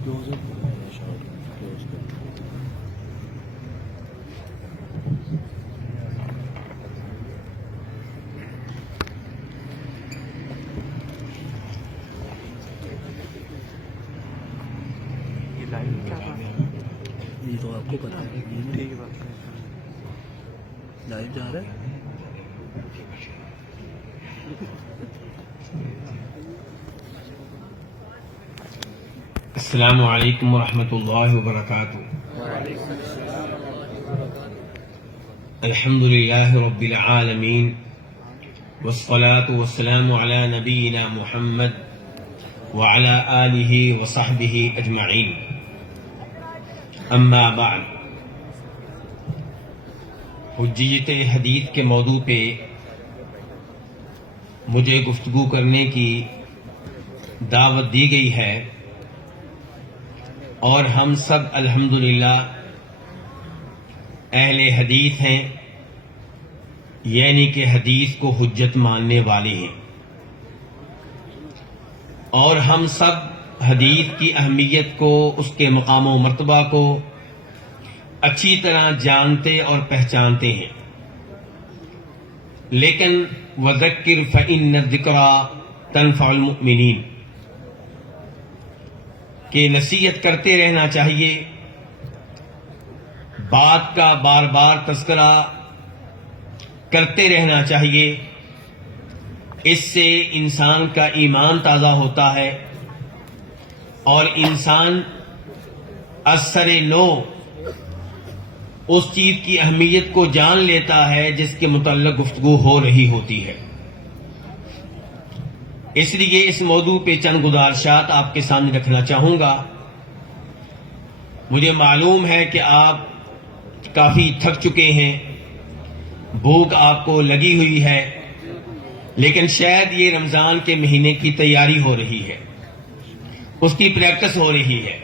یہ تو آپ کو پتا ہے. ٹھیک ہے، لائیو جا رہا ہے. السلام علیکم ورحمۃ اللہ وبرکاتہ. الحمد للہ رب العالمین والصلاة والسلام علی نبینا محمد وعلی آلہ وصحبہ اجمعین. اما بعد، حجیت حدیث کے موضوع پہ مجھے گفتگو کرنے کی دعوت دی گئی ہے، اور ہم سب الحمدللہ اہل حدیث ہیں، یعنی کہ حدیث کو حجت ماننے والے ہیں، اور ہم سب حدیث کی اہمیت کو، اس کے مقام و مرتبہ کو اچھی طرح جانتے اور پہچانتے ہیں. لیکن وَذَكِّرْ فَإِنَّ الذِّكْرَىٰ تَنفَعُ الْمُؤْمِنِينَ کہ نصیحت کرتے رہنا چاہیے، بات کا بار بار تذکرہ کرتے رہنا چاہیے. اس سے انسان کا ایمان تازہ ہوتا ہے اور انسان اثر نو اس چیز کی اہمیت کو جان لیتا ہے جس کے متعلق گفتگو ہو رہی ہوتی ہے. اس لیے اس موضوع پہ چند گزارشات آپ کے سامنے رکھنا چاہوں گا. مجھے معلوم ہے کہ آپ کافی تھک چکے ہیں، بھوک آپ کو لگی ہوئی ہے، لیکن شاید یہ رمضان کے مہینے کی تیاری ہو رہی ہے، اس کی پریکٹس ہو رہی ہے.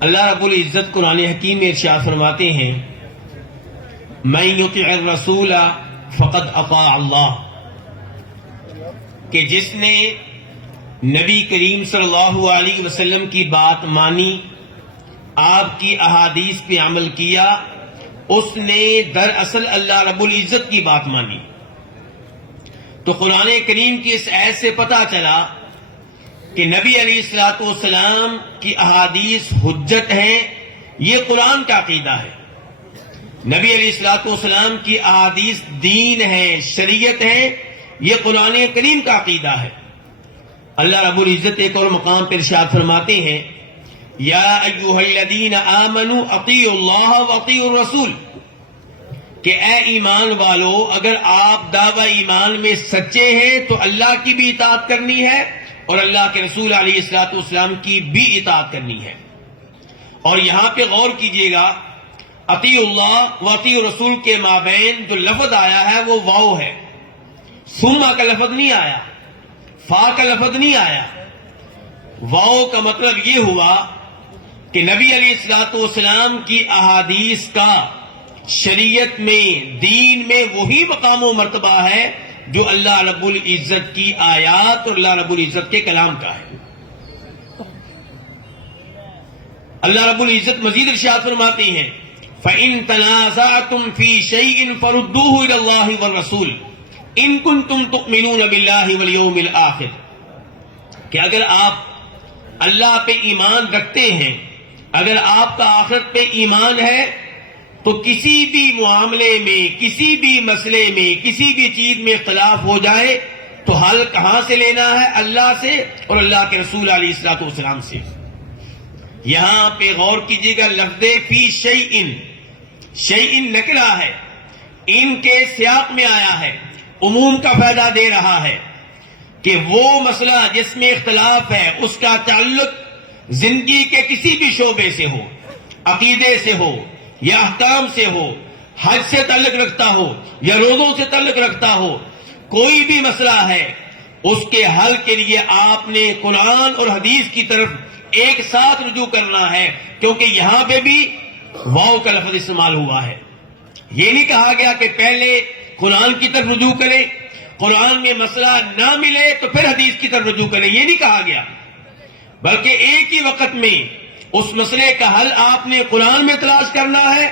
اللہ رب العزت قرآن حکیم میں ارشاد فرماتے ہیں، مَن یطع الرسول فقد اطاع اللہ، کہ جس نے نبی کریم صلی اللہ علیہ وسلم کی بات مانی، آپ کی احادیث پہ عمل کیا، اس نے دراصل اللہ رب العزت کی بات مانی. تو قرآن کریم کی اس آیت سے پتہ چلا کہ نبی علیہ الصلوۃ والسلام کی احادیث حجت ہیں. یہ قرآن کا عقیدہ ہے. نبی علیہ الصلوۃ والسلام کی احادیث دین ہے، شریعت ہے، یہ قرآن کریم کا عقیدہ ہے. اللہ رب العزت ایک اور مقام پر ارشاد فرماتے ہیں، یا ایھا الذین آمنوا اطیعوا اللہ واطیعوا الرسول، کہ اے ایمان والو، اگر آپ دعوی ایمان میں سچے ہیں تو اللہ کی بھی اطاعت کرنی ہے اور اللہ کے رسول علیہ الصلوۃ والسلام کی بھی اطاعت کرنی ہے. اور یہاں پہ غور کیجئے گا، اطیعوا اللہ واطیعوا الرسول کے مابین جو لفظ آیا ہے وہ واو ہے، ثم کا لفظ نہیں آیا، فا کا لفظ نہیں آیا. واو کا مطلب یہ ہوا کہ نبی علیہ الصلوۃ والسلام کی احادیث کا شریعت میں، دین میں وہی مقام و مرتبہ ہے جو اللہ رب العزت کی آیات اور اللہ رب العزت کے کلام کا ہے. اللہ رب العزت مزید ارشاد فرماتے ہیں، فَإِن تَنَازَعْتُمْ فِي شَيْءٍ فَرُدُّوهُ إِلَى اللَّهِ وَالرَّسُولِ إِن كُنتُمْ تُؤْمِنُونَ بِاللَّهِ وَالْيَوْمِ الْآخِرِ، کہ اگر آپ اللہ پہ ایمان رکھتے ہیں، اگر آپ کا آخرت پہ ایمان ہے، تو کسی بھی معاملے میں، کسی بھی مسئلے میں، کسی بھی چیز میں اختلاف ہو جائے تو حل کہاں سے لینا ہے؟ اللہ سے اور اللہ کے رسول علیہ الصلوۃ والسلام سے. یہاں پہ غور کیجیے گا، لفظ فی شیئن، شیئن نکرہ ہے، ان کے سیاق میں آیا ہے، عموم کا فائدہ دے رہا ہے کہ وہ مسئلہ جس میں اختلاف ہے اس کا تعلق زندگی کے کسی بھی شعبے سے ہو، عقیدے سے ہو یا احکام سے ہو، حج سے تعلق رکھتا ہو یا روزوں سے تعلق رکھتا ہو، کوئی بھی مسئلہ ہے، اس کے حل کے لیے آپ نے قرآن اور حدیث کی طرف ایک ساتھ رجوع کرنا ہے. کیونکہ یہاں پہ بھی واو کا لفظ استعمال ہوا ہے. یہ نہیں کہا گیا کہ پہلے قرآن کی طرف رجوع کریں، قرآن میں مسئلہ نہ ملے تو پھر حدیث کی طرف رجوع کریں، یہ نہیں کہا گیا. بلکہ ایک ہی وقت میں اس مسئلے کا حل آپ نے قرآن میں تلاش کرنا ہے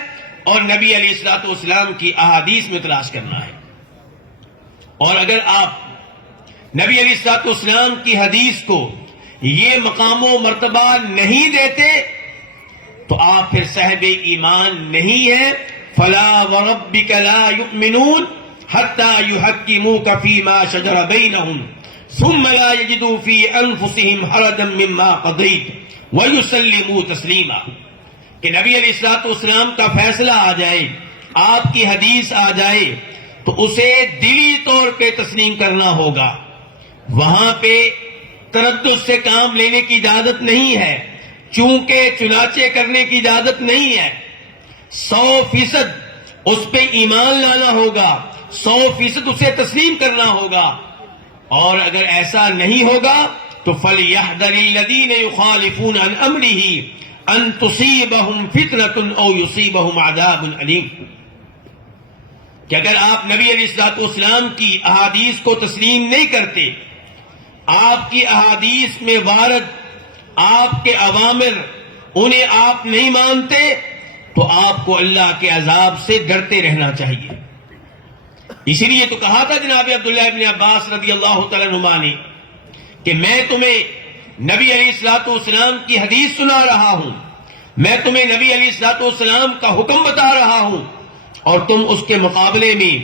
اور نبی علیہ الصلوۃ والسلام کی احادیث میں تلاش کرنا ہے. اور اگر آپ نبی علیہ الصلوۃ والسلام کی حدیث کو یہ مقام و مرتبہ نہیں دیتے تو آپ پھر صاحب ایمان نہیں ہیں. فلا وربک لا یؤمنون حتی یحکموک فیما شجر بینہم ثم لا یجدوا فی انفسہم حرجا مما قضیت وَيُسَلِّمُوا تَسْلِيمًا کہ نبی علیہ الصلوۃ والسلام کا فیصلہ آ جائے، آپ کی حدیث آ جائے تو اسے دلی طور پہ تسلیم کرنا ہوگا. وہاں پہ تردد سے کام لینے کی اجازت نہیں ہے، چونکہ چنانچہ کرنے کی اجازت نہیں ہے. 100% اس پہ ایمان لانا ہوگا، 100% اسے تسلیم کرنا ہوگا. اور اگر ایسا نہیں ہوگا تو فَلْيَحْذَرِ الَّذِينَ يُخَالِفُونَ عَنْ أَمْرِهِ أَن تُصِيبَهُمْ فِتْنَةٌ أَوْ يُصِيبَهُمْ عَذَابٌ أَلِيمٌ کہ اگر آپ نبی علیہ الصلوۃ والسلام کی احادیث کو تسلیم نہیں کرتے، آپ کی احادیث میں وارد آپ کے اوامر انہیں آپ نہیں مانتے تو آپ کو اللہ کے عذاب سے ڈرتے رہنا چاہیے. اسی لیے تو کہا تھا جناب عبداللہ ابن عباس رضی اللہ تعالیٰ عنہما نے کہ میں تمہیں نبی علیہ الصلوۃ والسلام کی حدیث سنا رہا ہوں، میں تمہیں نبی علیہ الصلوۃ والسلام کا حکم بتا رہا ہوں اور تم اس کے مقابلے میں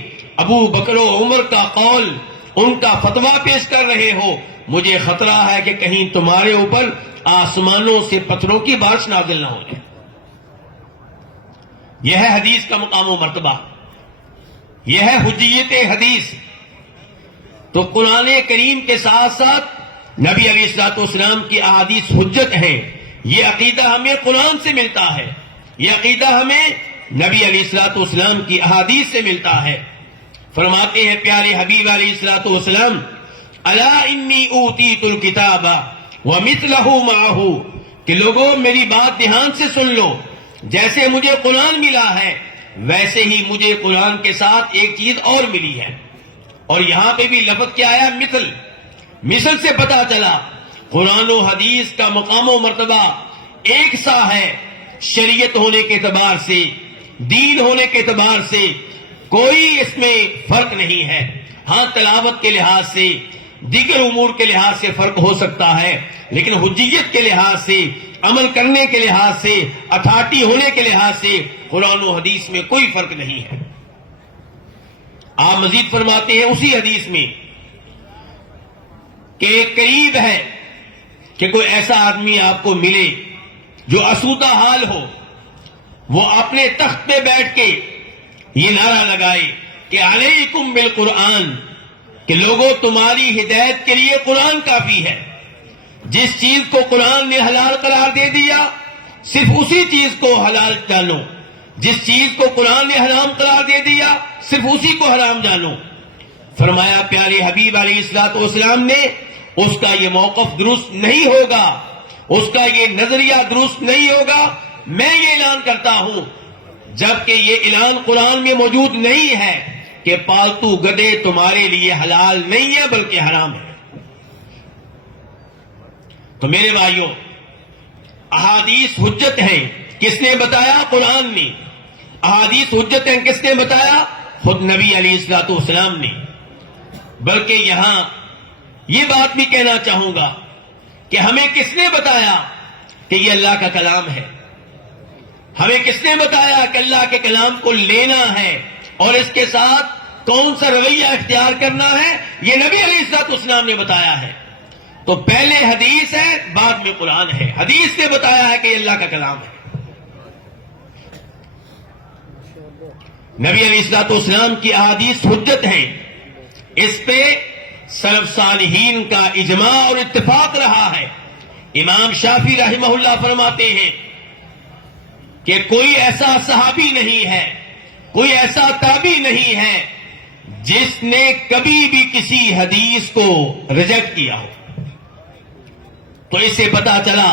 ابو بکر و عمر کا قول، ان کا فتویٰ پیش کر رہے ہو. مجھے خطرہ ہے کہ کہیں تمہارے اوپر آسمانوں سے پتھروں کی بارش نازل نہ ہو جائے. یہ ہے حدیث کا مقام و مرتبہ، یہ ہے حجیت حدیث. تو قرآن کریم کے ساتھ ساتھ نبی علیہ الصلوۃ والسلام کی احادیث حجت ہیں. یہ عقیدہ ہمیں قرآن سے ملتا ہے، یہ عقیدہ ہمیں نبی علیہ الصلوۃ والسلام کی احادیث سے ملتا ہے. فرماتے ہیں پیارے حبیب علیہ الصلوۃ والسلام الا انی اوتیت الکتاب ومثلہ معہ کہ لوگوں میری بات دھیان سے سن لو، جیسے مجھے قرآن ملا ہے ویسے ہی مجھے قرآن کے ساتھ ایک چیز اور ملی ہے. اور یہاں پہ بھی لفظ کیا آیا؟ مثل سے پتا چلا قرآن و حدیث کا مقام و مرتبہ ایک سا ہے. شریعت ہونے کے اعتبار سے، دین ہونے کے اعتبار سے کوئی اس میں فرق نہیں ہے. ہاں تلاوت کے لحاظ سے، دیگر امور کے لحاظ سے فرق ہو سکتا ہے، لیکن حجیت کے لحاظ سے، عمل کرنے کے لحاظ سے، اتھارٹی ہونے کے لحاظ سے قرآن و حدیث میں کوئی فرق نہیں ہے. آپ مزید فرماتے ہیں اسی حدیث میں کہ قریب ہے کہ کوئی ایسا آدمی آپ کو ملے جو آسودہ حال ہو، وہ اپنے تخت پہ بیٹھ کے یہ نعرہ لگائے کہ علیکم بالقرآن کہ لوگوں تمہاری ہدایت کے لیے قرآن کافی ہے. جس چیز کو قرآن نے حلال قرار دے دیا صرف اسی چیز کو حلال جانو، جس چیز کو قرآن نے حرام قرار دے دیا صرف اسی کو حرام جانو. فرمایا پیارے حبیب علیہ الصلوۃ والسلام نے اس کا یہ موقف درست نہیں ہوگا، اس کا یہ نظریہ درست نہیں ہوگا. میں یہ اعلان کرتا ہوں جبکہ یہ اعلان قرآن میں موجود نہیں ہے کہ پالتو گدے تمہارے لیے حلال نہیں ہے بلکہ حرام ہے. تو میرے بھائیوں، احادیث حجت ہیں. کس نے بتایا؟ قرآن نے. احادیث حجت ہیں کس نے بتایا؟ خود نبی علیہ الصلوۃ والسلام نے. بلکہ یہاں یہ بات بھی کہنا چاہوں گا کہ ہمیں کس نے بتایا کہ یہ اللہ کا کلام ہے؟ ہمیں کس نے بتایا کہ اللہ کے کلام کو لینا ہے اور اس کے ساتھ کون سا رویہ اختیار کرنا ہے؟ یہ نبی علیہ الصلوۃ والسلام نے بتایا ہے. تو پہلے حدیث ہے، بعد میں قرآن ہے. حدیث نے بتایا ہے کہ یہ اللہ کا کلام ہے. نبی علیہ الصلوۃ والسلام کی احادیث حجت ہیں. اس پہ سلف صالحین کا اجماع اور اتفاق رہا ہے. امام شافعی رحمہ اللہ فرماتے ہیں کہ کوئی ایسا صحابی نہیں ہے، کوئی ایسا تابعی نہیں ہے جس نے کبھی بھی کسی حدیث کو ریجیکٹ کیا ہو. تو اس سے پتا چلا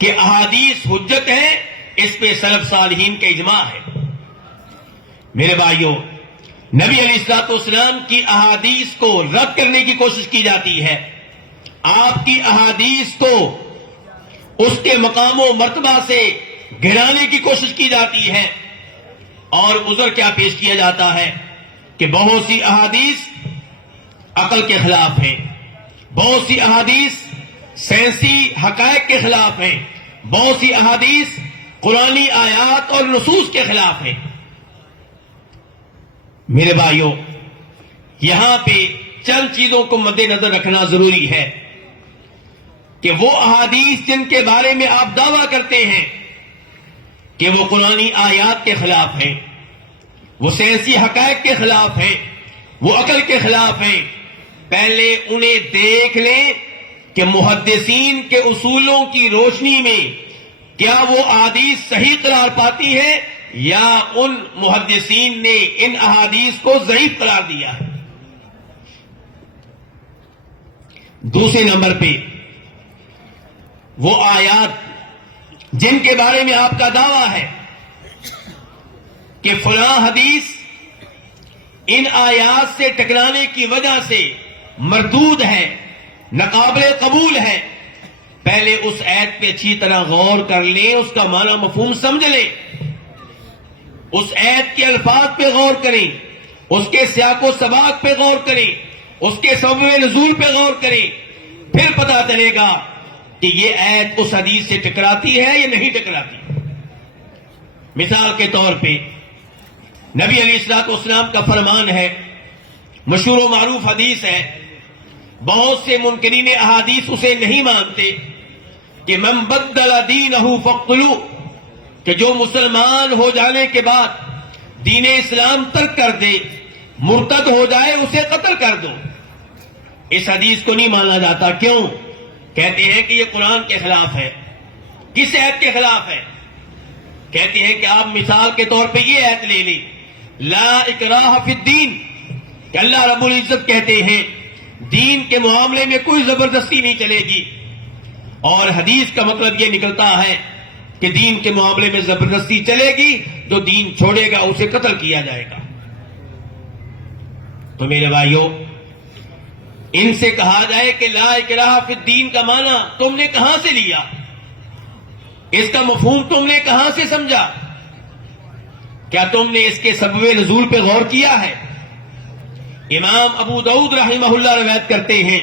کہ احادیث حجت ہے، اس پہ سلف صالحین کا اجماع ہے. میرے بھائیوں، نبی علیہ الصلوۃ والسلام کی احادیث کو رد کرنے کی کوشش کی جاتی ہے. آپ کی احادیث کو اس کے مقام و مرتبہ سے گرانے کی کوشش کی جاتی ہے، اور عذر کیا پیش کیا جاتا ہے کہ بہت سی احادیث عقل کے خلاف ہیں، بہت سی احادیث سائنسی حقائق کے خلاف ہیں، بہت سی احادیث قرآنی آیات اور نصوص کے خلاف ہیں۔ میرے بھائیوں، یہاں پہ چند چیزوں کو مد نظر رکھنا ضروری ہے کہ وہ احادیث جن کے بارے میں آپ دعویٰ کرتے ہیں کہ وہ قرآنی آیات کے خلاف ہیں، وہ سائنسی حقائق کے خلاف ہیں، وہ عقل کے خلاف ہیں، پہلے انہیں دیکھ لیں کہ محدثین کے اصولوں کی روشنی میں کیا وہ احادیث صحیح قرار پاتی ہے یا ان محدثین نے ان احادیث کو ضعیف قرار دیا ہے۔ دوسرے نمبر پہ وہ آیات جن کے بارے میں آپ کا دعویٰ ہے کہ فلاں حدیث ان آیات سے ٹکرانے کی وجہ سے مردود ہے، ناقابل قبول ہے، پہلے اس آیت پہ اچھی طرح غور کر لیں، اس کا معنی مفہوم سمجھ لیں، اس آیت کے الفاظ پہ غور کریں، اس کے سیاق و سباق پہ غور کریں، اس کے سبب نزول پہ غور کریں، پھر پتہ چلے گا کہ یہ آیت اس حدیث سے ٹکراتی ہے یا نہیں ٹکراتی۔ مثال کے طور پہ نبی علیہ الصلوۃ والسلام کا فرمان ہے، مشہور و معروف حدیث ہے، بہت سے منکرین احادیث اسے نہیں مانتے کہ من بدل دینہ فاقتلوہ، کہ جو مسلمان ہو جانے کے بعد دین اسلام ترک کر دے، مرتد ہو جائے، اسے قتل کر دو۔ اس حدیث کو نہیں مانا جاتا، کیوں؟ کہتے ہیں کہ یہ قرآن کے خلاف ہے۔ کس آیت کے خلاف ہے؟ کہتے ہیں کہ آپ مثال کے طور پہ یہ آیت لے لیں، لا اکراہ فی الدین، کہ اللہ رب العزت کہتے ہیں دین کے معاملے میں کوئی زبردستی نہیں چلے گی، اور حدیث کا مطلب یہ نکلتا ہے کہ دین کے معاملے میں زبردستی چلے گی، جو دین چھوڑے گا اسے قتل کیا جائے گا۔ تو میرے بھائیوں، ان سے کہا جائے کہ لا اکراہ فی الدین کا معنی تم نے کہاں سے لیا، اس کا مفہوم تم نے کہاں سے سمجھا؟ کیا تم نے اس کے سبب نزول پہ غور کیا ہے؟ امام ابو داؤد رحمہ اللہ روایت کرتے ہیں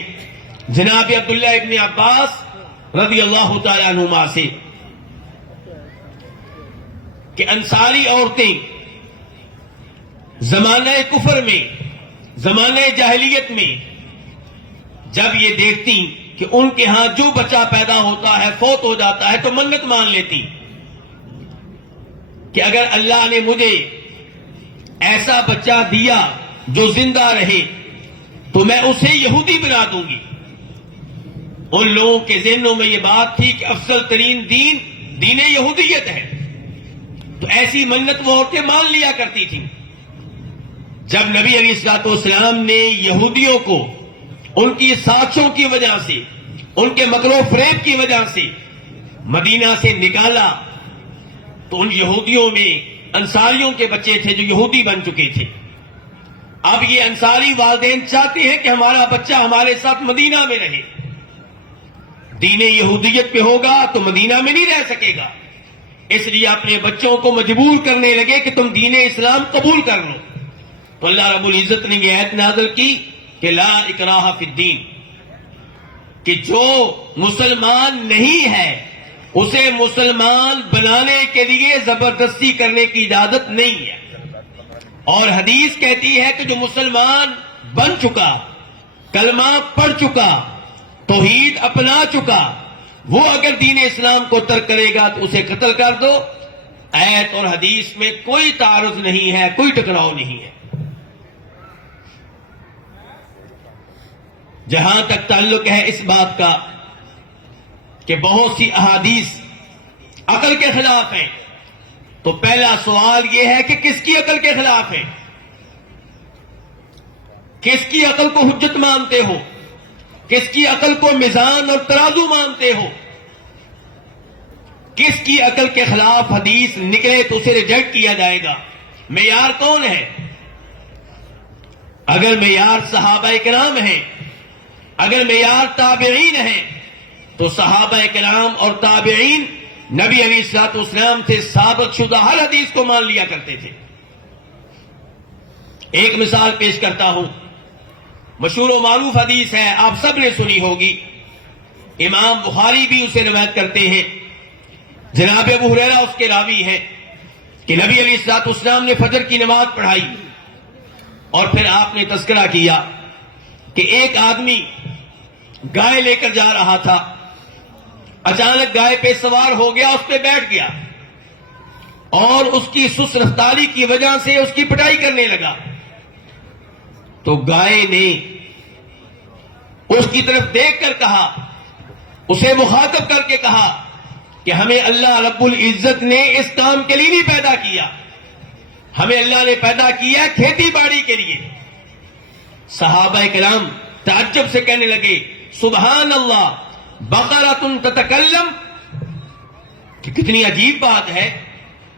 جناب عبداللہ ابن عباس رضی اللہ تعالی عنہما سے کہ انصاری عورتیں زمانہ کفر میں، زمانہ جاہلیت میں جب یہ دیکھتی کہ ان کے ہاں جو بچہ پیدا ہوتا ہے فوت ہو جاتا ہے تو منت مان لیتی کہ اگر اللہ نے مجھے ایسا بچہ دیا جو زندہ رہے تو میں اسے یہودی بنا دوں گی۔ ان لوگوں کے ذہنوں میں یہ بات تھی کہ افضل ترین دین دین یہودیت ہے، تو ایسی منت وہ عورتیں مان لیا کرتی تھیں۔ جب نبی علیہ الصلوۃ والسلام نے یہودیوں کو ان کی سازشوں کی وجہ سے، ان کے مکر و فریب کی وجہ سے مدینہ سے نکالا، تو ان یہودیوں میں انصاریوں کے بچے تھے جو یہودی بن چکے تھے۔ اب یہ انصاری والدین چاہتے ہیں کہ ہمارا بچہ ہمارے ساتھ مدینہ میں رہے، دین یہودیت پہ ہوگا تو مدینہ میں نہیں رہ سکے گا، اس لیے اپنے بچوں کو مجبور کرنے لگے کہ تم دین اسلام قبول کر لو۔ تو اللہ رب العزت نے یہ آیت نازل کی کہ لا اکراہ فی الدین، کہ جو مسلمان نہیں ہے اسے مسلمان بنانے کے لیے زبردستی کرنے کی اجازت نہیں ہے، اور حدیث کہتی ہے کہ جو مسلمان بن چکا، کلمہ پڑھ چکا، توحید اپنا چکا، وہ اگر دین اسلام کو ترک کرے گا تو اسے قتل کر دو۔ آیت اور حدیث میں کوئی تعارض نہیں ہے، کوئی ٹکراؤ نہیں ہے۔ جہاں تک تعلق ہے اس بات کا کہ بہت سی احادیث عقل کے خلاف ہیں، تو پہلا سوال یہ ہے کہ کس کی عقل کے خلاف ہے؟ کس کی عقل کو حجت مانتے ہو؟ کس کی عقل کو میزان اور ترازو مانتے ہو؟ کس کی عقل کے خلاف حدیث نکلے تو اسے ریجیکٹ کیا جائے گا؟ معیار کون ہے؟ اگر معیار صحابہ کرام ہیں اگر معیار تابعین ہیں تو صحابہ کرام اور تابعین نبی علیہ الصلوۃ والسلام سے ثابت شدہ ہر حدیث کو مان لیا کرتے تھے. ایک مثال پیش کرتا ہوں. مشہور و معروف حدیث ہے, آپ سب نے سنی ہوگی, امام بخاری بھی اسے روایت کرتے ہیں. جناب ابو ہریرہ اس کے راوی ہیں کہ نبی علیہ الصلوۃ والسلام نے فجر کی نماز پڑھائی اور پھر آپ نے تذکرہ کیا کہ ایک آدمی گائے لے کر جا رہا تھا, اچانک گائے پہ سوار ہو گیا, اس پہ بیٹھ گیا اور اس کی سست رفتاری کی وجہ سے اس کی پٹائی کرنے لگا. تو گائے نے اس کی طرف دیکھ کر کہا, اسے مخاطب کر کے کہا کہ ہمیں اللہ رب العزت نے اس کام کے لیے نہیں پیدا کیا, ہمیں اللہ نے پیدا کیا کھیتی باڑی کے لیے. صحابہ کرام تعجب سے کہنے لگے سبحان اللہ, بقرۃ تتکلم, کہ کتنی عجیب بات ہے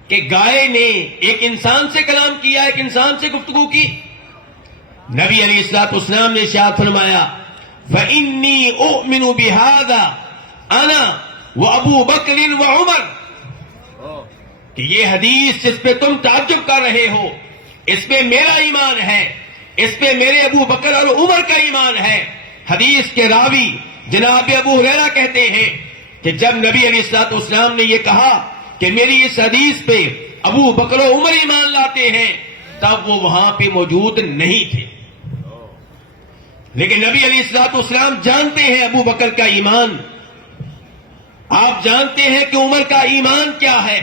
کہ گائے نے ایک انسان سے کلام کیا, ایک انسان سے گفتگو کی. نبی علیہ الصلوۃ والسلام نے ارشاد فرمایا فإنی اؤمن بہذا انا وابو بکر وعمر, کہ یہ حدیث جس پہ تم تعجب کر رہے ہو اس پہ میرا ایمان ہے, اس پہ میرے ابو بکر اور عمر کا ایمان ہے. حدیث کے راوی جناب ابو ہریرہ کہتے ہیں کہ جب نبی علیہ الصلوۃ والسلام نے یہ کہا کہ میری اس حدیث پہ ابو بکر و عمر ایمان لاتے ہیں, تب وہ وہاں پہ موجود نہیں تھے. لیکن نبی علیہ الصلوۃ والسلام جانتے ہیں ابو بکر کا ایمان, آپ جانتے ہیں کہ عمر کا ایمان کیا ہے,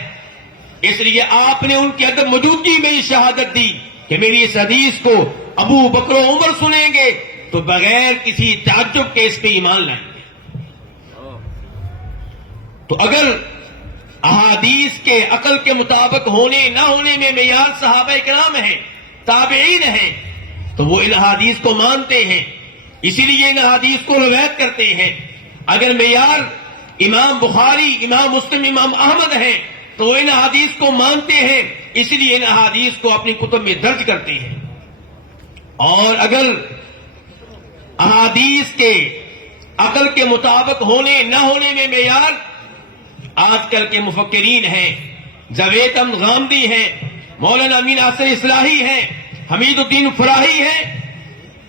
اس لیے آپ نے ان کی عدم موجودگی میں شہادت دی کہ میری اس حدیث کو ابو بکر و عمر سنیں گے تو بغیر کسی تعجب کے اس پہ ایمان لائیں گے. تو اگر احادیث کے عقل کے مطابق ہونے نہ ہونے میں معیار صحابہ کرام ہیں, تابعین ہیں, تو وہ ان احادیث کو مانتے ہیں, اسی لیے ان احادیث کو روایت کرتے ہیں. اگر معیار امام بخاری, امام مسلم, امام احمد ہیں تو وہ ان احادیث کو مانتے ہیں, اسی لیے ان احادیث کو اپنی کتب میں درج کرتے ہیں. اور اگر احادیث کے عقل کے مطابق ہونے نہ ہونے میں معیار آج کل کے مفکرین ہیں, جاوید احمد غامدی ہیں, مولانا امین آصر اصلاحی ہیں, حمید الدین فراہی ہیں,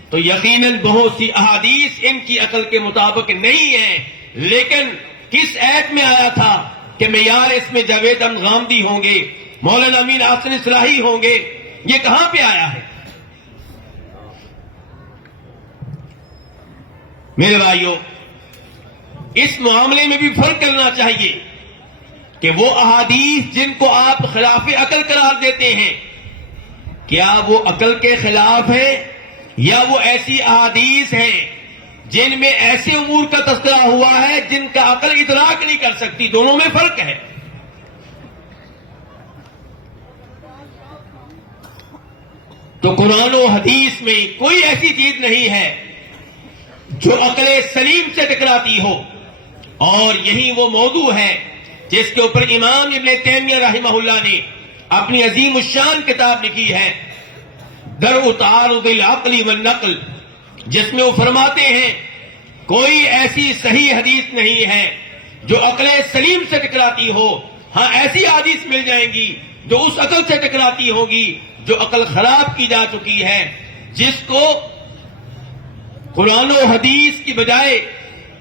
تو یقیناً بہت سی احادیث ان کی عقل کے مطابق نہیں ہیں. لیکن کس ایت میں آیا تھا کہ معیار اس میں جاوید احمد غامدی ہوں گے, مولانا امین آصر اصلاحی ہوں گے, یہ کہاں پہ آیا ہے؟ میرے بھائیوں, اس معاملے میں بھی فرق کرنا چاہیے کہ وہ احادیث جن کو آپ خلاف عقل قرار دیتے ہیں, کیا وہ عقل کے خلاف ہے یا وہ ایسی احادیث ہیں جن میں ایسے امور کا تذکرہ ہوا ہے جن کا عقل ادراک نہیں کر سکتی؟ دونوں میں فرق ہے. تو قرآن و حدیث میں کوئی ایسی چیز نہیں ہے جو عقل سلیم سے ٹکراتی ہو, اور یہی وہ موضوع ہے جس کے اوپر امام ابن تیمیہ رحمہ اللہ نے اپنی عظیم الشان کتاب لکھی ہے درء تعارض العقل والنقل, جس میں وہ فرماتے ہیں کوئی ایسی صحیح حدیث نہیں ہے جو عقل سلیم سے ٹکراتی ہو. ہاں ایسی حدیث مل جائیں گی جو اس عقل سے ٹکراتی ہوگی جو عقل خراب کی جا چکی ہے, جس کو قرآن و حدیث کی بجائے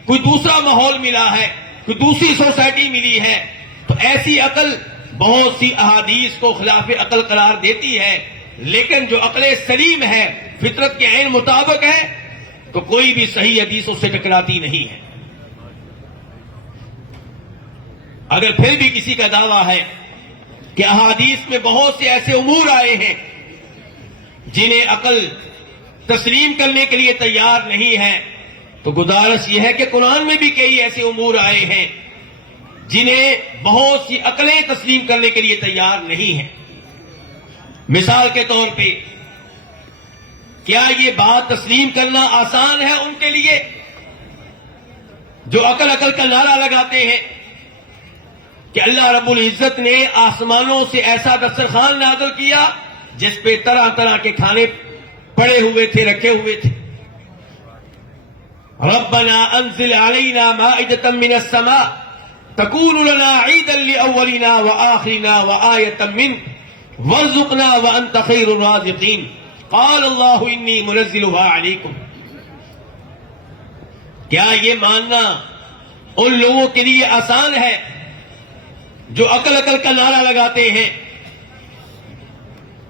کوئی دوسرا ماحول ملا ہے, کوئی دوسری سوسائٹی ملی ہے. تو ایسی عقل بہت سی احادیث کو خلاف عقل قرار دیتی ہے, لیکن جو عقل سلیم ہے, فطرت کے عین مطابق ہے, تو کوئی بھی صحیح حدیث اس سے ٹکراتی نہیں ہے. اگر پھر بھی کسی کا دعویٰ ہے کہ احادیث میں بہت سے ایسے امور آئے ہیں جنہیں عقل تسلیم کرنے کے لیے تیار نہیں ہے, تو گزارش یہ ہے کہ قرآن میں بھی کئی ایسے امور آئے ہیں جنہیں بہت سی عقلیں تسلیم کرنے کے لیے تیار نہیں ہیں. مثال کے طور پہ, کیا یہ بات تسلیم کرنا آسان ہے ان کے لیے جو عقل کا نعرہ لگاتے ہیں کہ اللہ رب العزت نے آسمانوں سے ایسا دسترخوان نازل کیا جس پہ طرح طرح کے کھانے پڑے ہوئے تھے, رکھے ہوئے تھے, ربنا انزل علينا مائدة من السماء تكون لنا عيدا لأولنا وآخرنا وآية منك وارزقنا وأنت خير الرازقين قال الله إني منزلها عليكم. کیا یہ ماننا ان لوگوں کے لیے آسان ہے جو عقل کا نعرہ لگاتے ہیں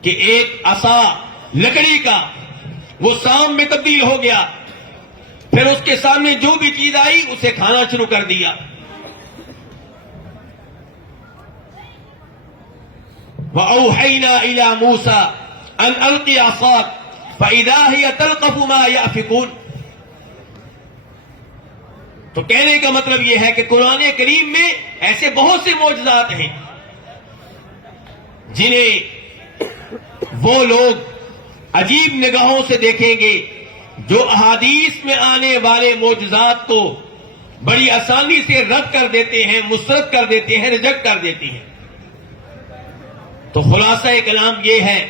کہ ایک عصا لکڑی کا وہ سام میں تبدیل ہو گیا، پھر اس کے سامنے جو بھی چیز آئی اسے کھانا شروع کر دیا؟ وَأَوْحَيْنَا إِلَى مُوسَىٰ أَنْ أَلْقِ عَصَاكَ فَإِذَا هِيَ تَلْقَفُ مَا يَأْفِكُونَ. تو کہنے کا مطلب یہ ہے کہ قرآن کریم میں ایسے بہت سے معجزات ہیں جنہیں وہ لوگ عجیب نگاہوں سے دیکھیں گے جو احادیث میں آنے والے معجزات کو بڑی آسانی سے رد کر دیتے ہیں، مسترد کر دیتے ہیں، ریجیکٹ کر دیتے ہیں. تو خلاصہ کلام یہ ہے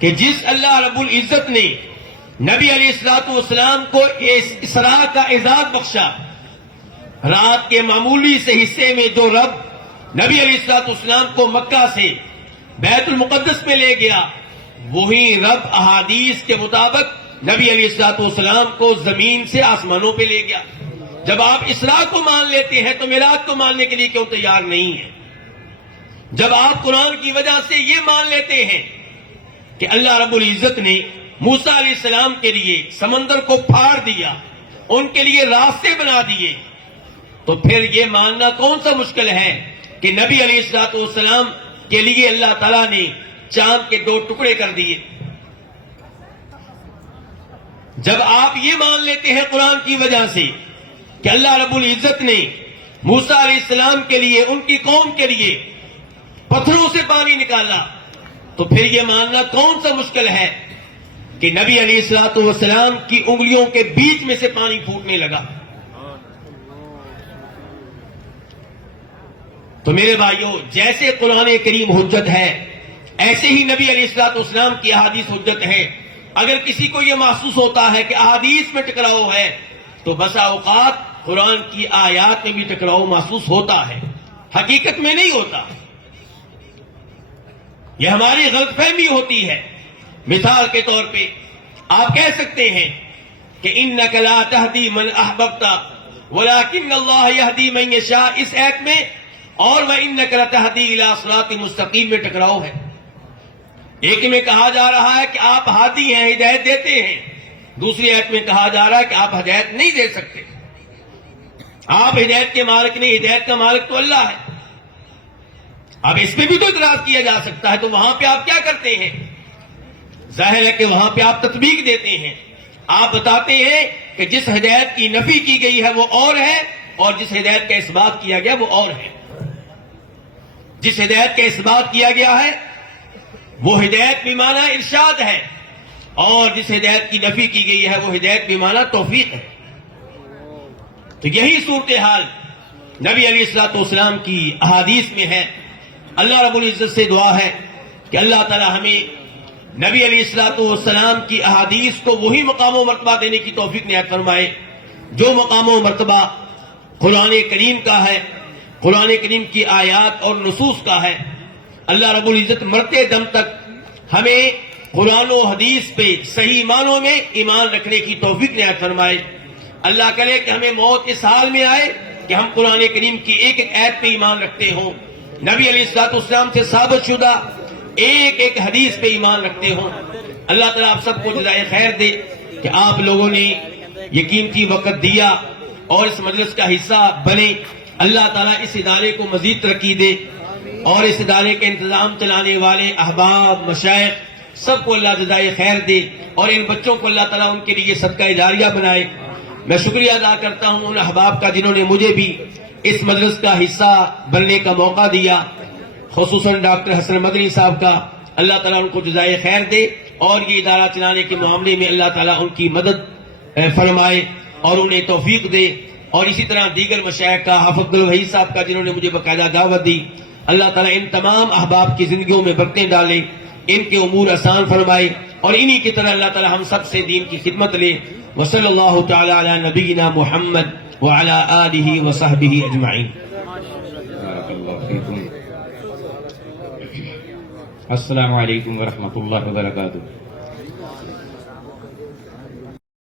کہ جس اللہ رب العزت نے نبی علیہ الصلوۃ والسلام کو اسراء کا اعزاز بخشا، رات کے معمولی سے حصے میں جو رب نبی علیہ الصلوۃ والسلام کو مکہ سے بیت المقدس میں لے گیا، وہی رب احادیث کے مطابق نبی علیہ الصلوۃ والسلام کو زمین سے آسمانوں پہ لے گیا. جب آپ اسراء کو مان لیتے ہیں تو معراج کو ماننے کے لیے کیوں تیار نہیں ہیں؟ جب آپ قرآن کی وجہ سے یہ مان لیتے ہیں کہ اللہ رب العزت نے موسیٰ علیہ السلام کے لیے سمندر کو پھاڑ دیا، ان کے لیے راستے بنا دیے، تو پھر یہ ماننا کون سا مشکل ہے کہ نبی علیہ الصلوۃ والسلام کے لیے اللہ تعالیٰ نے چاند کے 2 ٹکڑے کر دیے. جب آپ یہ مان لیتے ہیں قرآن کی وجہ سے کہ اللہ رب العزت نے موسیٰ علیہ السلام کے لیے، ان کی قوم کے لیے پتھروں سے پانی نکالا، تو پھر یہ ماننا کون سا مشکل ہے کہ نبی علیہ الصلوۃ والسلام کی انگلیوں کے بیچ میں سے پانی پھوٹنے لگا. تو میرے بھائیوں، جیسے قرآن کریم حجت ہے ایسے ہی نبی علیہ الصلوۃ والسلام کی احادیث حجت ہے. اگر کسی کو یہ محسوس ہوتا ہے کہ احادیث میں ٹکراؤ ہے تو بسا اوقات قرآن کی آیات میں بھی ٹکراؤ محسوس ہوتا ہے، حقیقت میں نہیں ہوتا. یہ ہماری غلط فہمی ہوتی ہے. مثال کے طور پہ آپ کہہ سکتے ہیں کہ اِنَّكَ لَا تَهْدِي مَنْ أَحْبَبْتَ وَلَكِنَّ اللَّهَ يَهْدِي مَنْ يَشَاءُ، اس آیت میں اور وَإِنَّكَ لَتَهْدِي إِلَىٰ صِرَاطٍ مُسْتَقِيمٍ میں ٹکراؤ ہے. ایک میں کہا جا رہا ہے کہ آپ ہادی ہیں، ہدایت دیتے ہیں، دوسری آیت میں کہا جا رہا ہے کہ آپ ہدایت نہیں دے سکتے. آپ ہدایت کے مالک نہیں، ہدایت کا مالک تو اللہ ہے. اب اس پہ بھی تو اعتراض کیا جا سکتا ہے، تو وہاں پہ آپ کیا کرتے ہیں؟ ظاہر ہے کہ وہاں پہ آپ تطبیق دیتے ہیں. آپ بتاتے ہیں کہ جس ہدایت کی نفی کی گئی ہے وہ اور ہے، اور جس ہدایت کا اثبات کیا گیا وہ اور ہے. جس ہدایت کا اثبات کیا گیا ہے وہ ہدایت بمعنی ارشاد ہے، اور جس ہدایت کی نفی کی گئی ہے وہ ہدایت بمعنی توفیق ہے. تو یہی صورتحال نبی علیہ الصلوۃ والسلام کی احادیث میں ہے. اللہ رب العزت سے دعا ہے کہ اللہ تعالی ہمیں نبی علیہ الصلوۃ والسلام کی احادیث کو وہی مقام و مرتبہ دینے کی توفیق عنایت فرمائے جو مقام و مرتبہ قرآن کریم کا ہے، قرآن کریم کی آیات اور نصوص کا ہے. اللہ رب العزت مرتے دم تک ہمیں قرآن و حدیث پہ صحیح معنوں میں ایمان رکھنے کی توفیق عنایت فرمائے. اللہ کرے کہ ہمیں موت اس حال میں آئے کہ ہم قرآن کریم کی ایک ایک آیت پہ ایمان رکھتے ہوں، نبی علیہ الصلوۃ والسلام سے ثابت شدہ ایک ایک حدیث پہ ایمان رکھتے ہوں. اللہ تعالیٰ آپ سب کو جزائے خیر دے کہ آپ لوگوں نے یہ قیمتی وقت دیا اور اس مجلس کا حصہ بنے. اللہ تعالیٰ اس ادارے کو مزید ترقی دے، اور اس ادارے کے انتظام چلانے والے احباب، مشائخ سب کو اللہ جزائے خیر دے، اور ان بچوں کو اللہ تعالیٰ ان کے لیے صدقہ جاریہ بنائے. میں شکریہ ادا کرتا ہوں ان احباب کا جنہوں نے مجھے بھی اس مجلس کا حصہ بننے کا موقع دیا، خصوصاً ڈاکٹر حسن مدنی صاحب کا. اللہ تعالیٰ ان کو جزائے خیر دے، اور یہ ادارہ چلانے کے معاملے میں اللہ تعالیٰ ان کی مدد فرمائے اور انہیں توفیق دے. اور اسی طرح دیگر مشائخ کا، حافظ عبدالوحید صاحب کا جنہوں نے مجھے باقاعدہ دعوت دی. اللہ تعالیٰ ان تمام احباب کی زندگیوں میں برکتیں ڈالے، ان کے امور آسان فرمائے، اور انہی کی طرح اللہ تعالیٰ ہم سب سے دین کی خدمت لے. وصلی اللہ تعالی علی نبینا محمد وعلی آلہ وصحبہ اجمعین. السلام علیکم ورحمۃ اللہ وبرکاتہ.